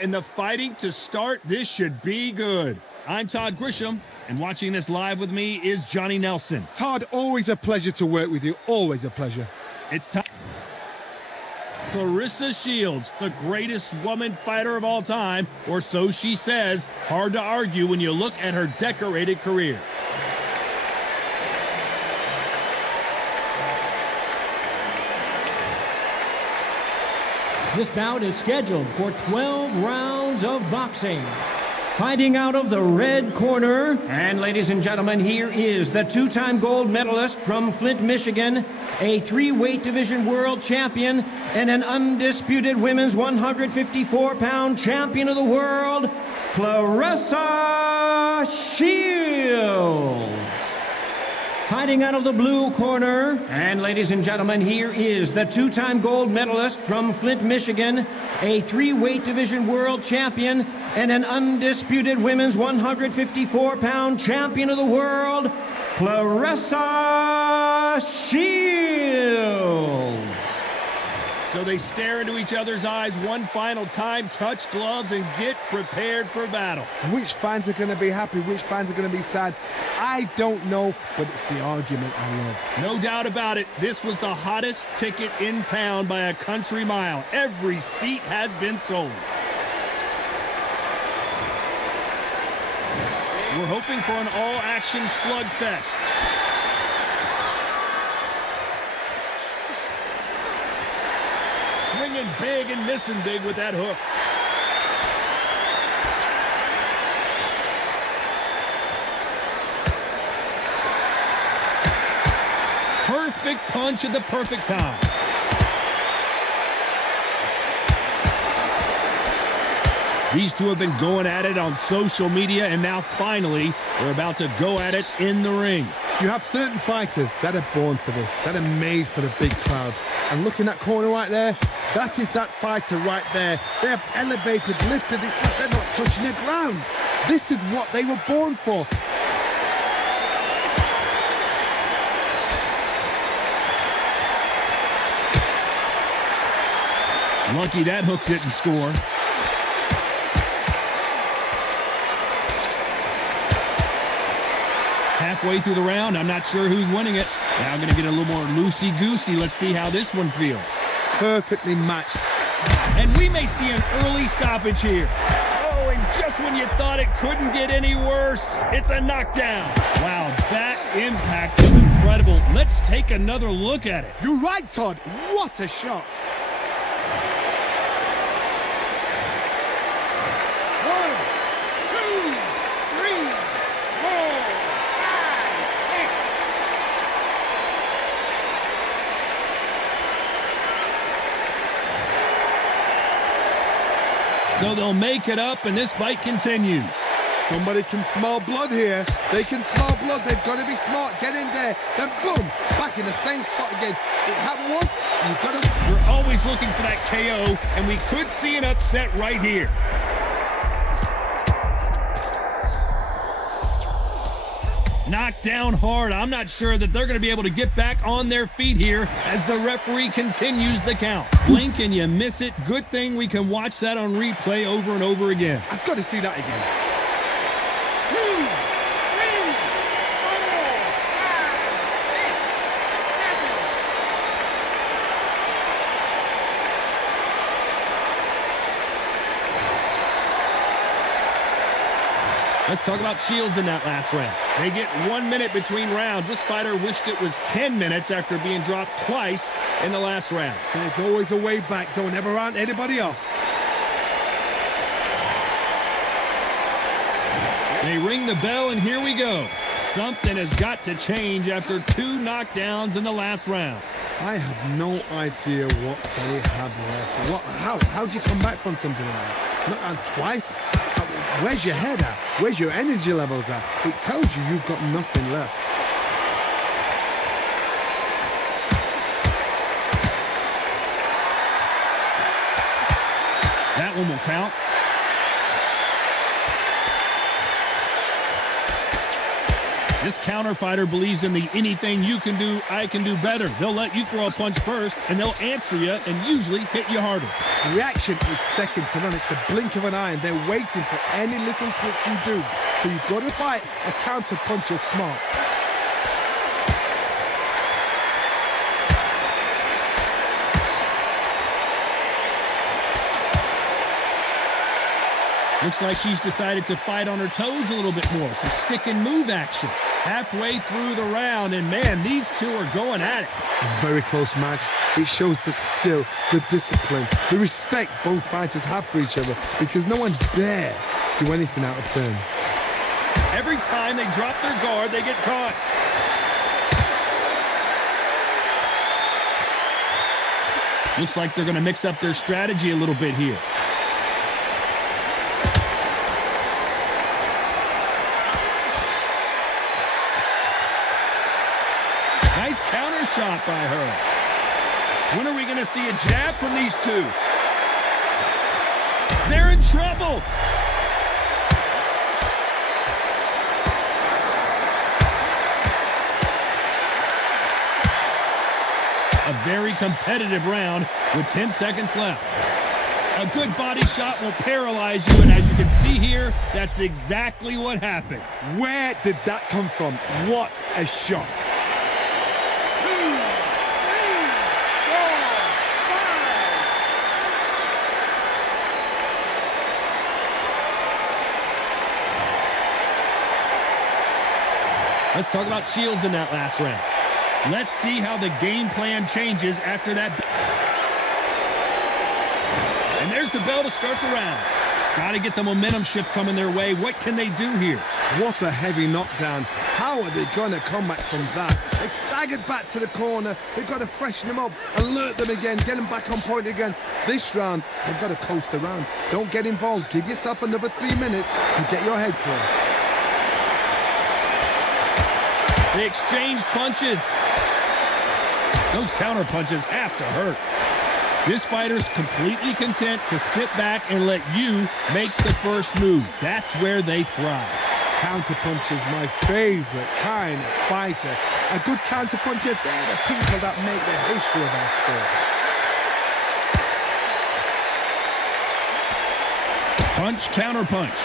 In the fighting to start, this should be good. I'm Todd Grisham, and watching this live with me is Johnny Nelson. Todd, always a pleasure to work with you. Always a pleasure. It's time. Clarissa Shields, the greatest woman fighter of all time, or so she says. Hard to argue when you look at her decorated career. This bout is scheduled for 12 rounds of boxing. Fighting out of the red corner, and ladies and gentlemen, here is the two-time gold medalist from Flint, Michigan, a three-weight division world champion, and an undisputed women's 154-pound champion of the world, Clarissa Shields. Fighting out of the blue corner, and ladies and gentlemen, here is the two-time gold medalist from Flint, Michigan, a three-weight division world champion, and an undisputed women's 154-pound champion of the world, Clarissa Shields. So they stare into each other's eyes one final time, touch gloves, and get prepared for battle. Which fans are going to be happy? Which fans are going to be sad? I don't know, but it's the argument I love. No doubt about it, this was the hottest ticket in town by a country mile. Every seat has been sold. We're hoping for an all-action slugfest. Swinging big and missing big with that hook. Perfect punch at the perfect time. These two have been going at it on social media, and now finally they're about to go at it in the ring. You have certain fighters that are born for this, that are made for the big crowd. And look in that corner right there, that is that fighter right there. They have elevated, lifted, it's like they're not touching the ground. This is what they were born for. Lucky that hook didn't score. Halfway through the round, I'm not sure who's winning it. Now I'm going to get a little more loosey-goosey. Let's see how this one feels. Perfectly matched. And we may see an early stoppage here. Oh, and just when you thought it couldn't get any worse, it's a knockdown. Wow, that impact was incredible. Let's take another look at it. You're right, Todd. What a shot. So they'll make it up, and this fight continues. Somebody can smell blood here. They can smell blood. They've got to be smart. Get in there. Then boom, back in the same spot again. It happened once. You've got to... We're always looking for that KO, and we could see an upset right here. Knocked down hard. I'm not sure that they're going to be able to get back on their feet here as the referee continues the count. Blink and you miss it. Good thing we can watch that on replay over and over again. I've got to see that again. 2, 3, 4, 5, 6, 7. Let's talk about Shields in that last round. They get 1 minute between rounds. This fighter wished it was 10 minutes after being dropped twice in the last round. There's always a way back. Don't ever round anybody off. They ring the bell, and here we go. Something has got to change after 2 knockdowns in the last round. I have no idea what they have left. How do you come back from something like that? Knocked down twice? Where's your head at? Where's your energy levels at? It tells you you've got nothing left. That one will count. This counter fighter believes in the anything you can do, I can do better. They'll let you throw a punch first, and they'll answer you and usually hit you harder. Reaction is second to none. It's the blink of an eye, and they're waiting for any little twitch you do. So you've got to fight a counter puncher smart. Looks like she's decided to fight on her toes a little bit more. Some stick and move action. Halfway through the round, and man, these two are going at it. A very close match. It shows the skill, the discipline, the respect both fighters have for each other, because no one dare do anything out of turn. Every time they drop their guard, they get caught. Looks like they're going to mix up their strategy a little bit here. Nice counter shot by her. When are we going to see a jab from these two? They're in trouble. A very competitive round with 10 seconds left. A good body shot will paralyze you, and as you can see here, that's exactly what happened. Where did that come from? What a shot. Let's talk about Shields in that last round. Let's see how the game plan changes after that. And there's the bell to start the round. Got to get the momentum shift coming their way. What can they do here? What a heavy knockdown. How are they going to come back from that? They staggered back to the corner. They've got to freshen them up, alert them again, get them back on point again. This round, they've got to coast around. Don't get involved. Give yourself another 3 minutes to get your head clear. They exchange punches. Those counter punches have to hurt. This fighter's completely content to sit back and let you make the first move. That's where they thrive. Counter punches, my favorite kind of fighter. A good counter puncher, they're the people that make the history of our sport. Punch, counter punch.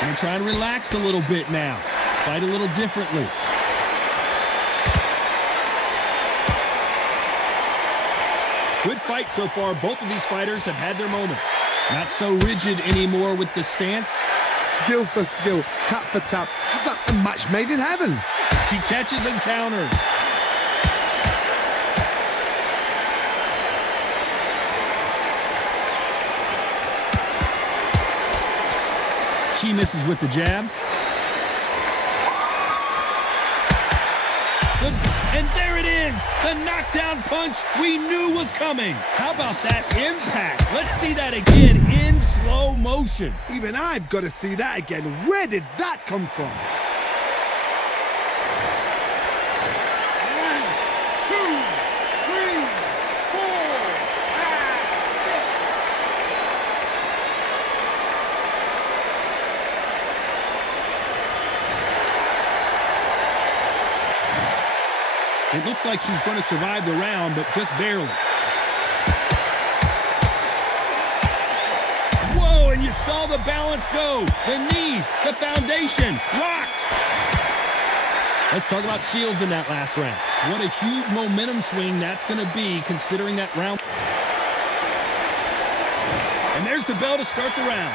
Gonna try to relax a little bit now. Fight a little differently. Good fight so far. Both of these fighters have had their moments. Not so rigid anymore with the stance. Skill for skill, tap for tap. Just like a match made in heaven. She catches and counters. She misses with the jab. And there it is, the knockdown punch we knew was coming. How about that impact? Let's see that again in slow motion. Even I've got to see that again. Where did that come from? 1, 2, 3, 4, 5, 6. It looks like she's going to survive the round, but just barely. Whoa, and you saw the balance go. The knees, the foundation, rocked. Let's talk about Shields in that last round. What a huge momentum swing that's going to be, considering that round. And there's the bell to start the round.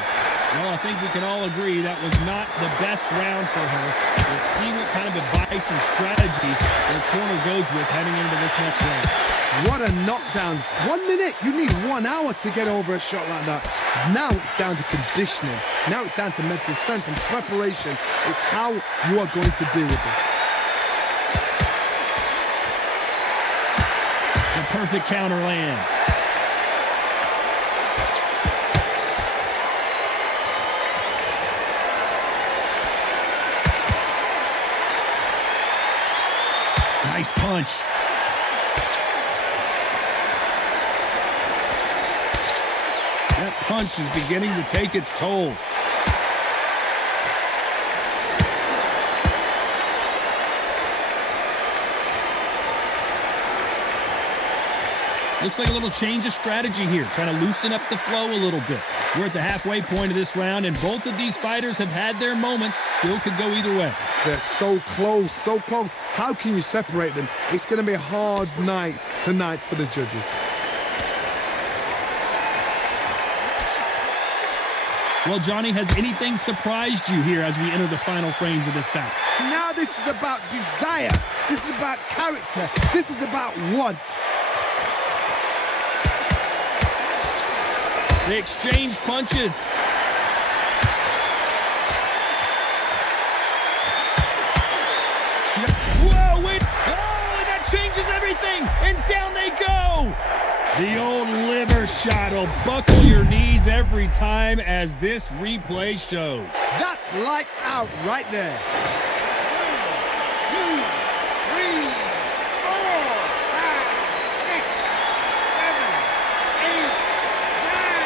Well, I think we can all agree that was not the best round for her. Let's see what kind of advice and strategy their corner goes with heading into this next round. What a knockdown. 1 minute. You need 1 hour to get over a shot like that. Now it's down to conditioning. Now it's down to mental strength and preparation. It's how you are going to deal with this. The perfect counter lands. Nice punch. That punch is beginning to take its toll. Looks like a little change of strategy here, trying to loosen up the flow a little bit. We're at the halfway point of this round, and both of these fighters have had their moments. Still could go either way. They're so close, so close. How can you separate them? It's going to be a hard night tonight for the judges. Well, Johnny, has anything surprised you here as we enter the final frames of this bout? Now this is about desire. This is about character. This is about want. They exchange punches. Whoa, wait. Oh, and that changes everything. And down they go. The old liver shot will buckle your knees every time, as this replay shows. That's lights out right there. 1, 2, 3, 4, 5, 6, 7, 8, 9.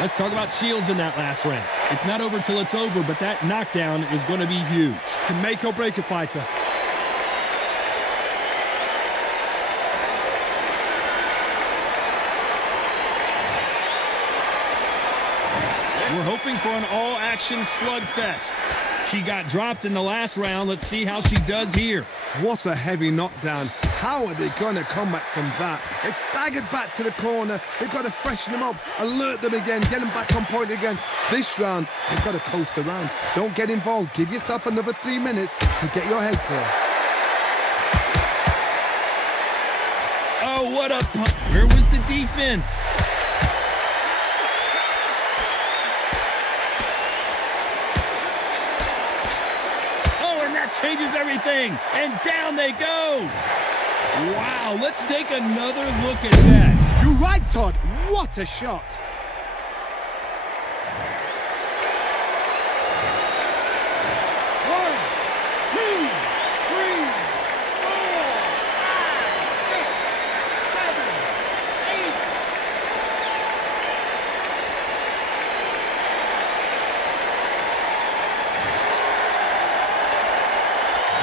Let's talk about Shields in that last round. It's not over till it's over, but that knockdown is going to be huge. Can make or break a fighter. We're hoping for an all-action slugfest. She got dropped in the last round. Let's see how she does here. What a heavy knockdown. How are they going to come back from that? They've staggered back to the corner. They've got to freshen them up, alert them again, get them back on point again. This round, they've got to coast around. Don't get involved. Give yourself another 3 minutes to get your head clear. Oh, what a... Where was the defense? Changes everything, and down they go. Wow, let's take another look at that. You're right, Todd. What a shot.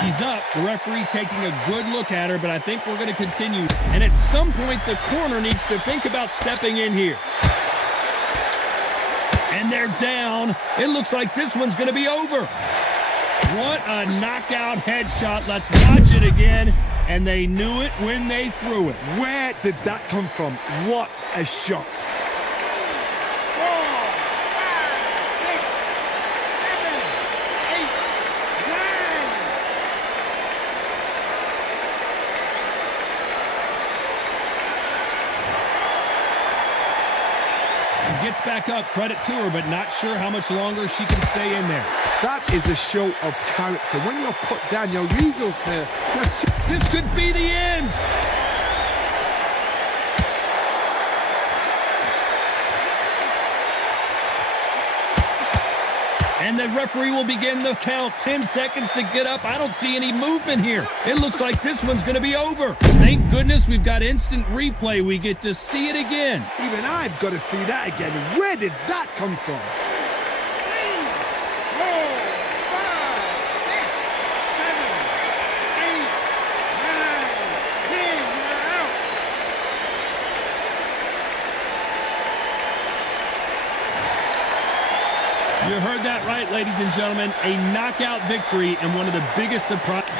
She's up. The referee taking a good look at her, but I think we're going to continue. And at some point, the corner needs to think about stepping in here. And they're down. It looks like this one's going to be over. What a knockout headshot. Let's watch it again. And they knew it when they threw it. Where did that come from? What a shot. Gets back up, credit to her, but not sure how much longer she can stay in there. That is a show of character. When you're put down, your eagles here. This could be the end. And the referee will begin the count. 10 seconds to get up. I don't see any movement here. It looks like this one's going to be over. Thank goodness we've got instant replay. We get to see it again. Even I've got to see that again. Where did that come from? 3, 4, 5, 6, 7, 8, 9, 10. You heard that right, ladies and gentlemen. A knockout victory and one of the biggest surprises.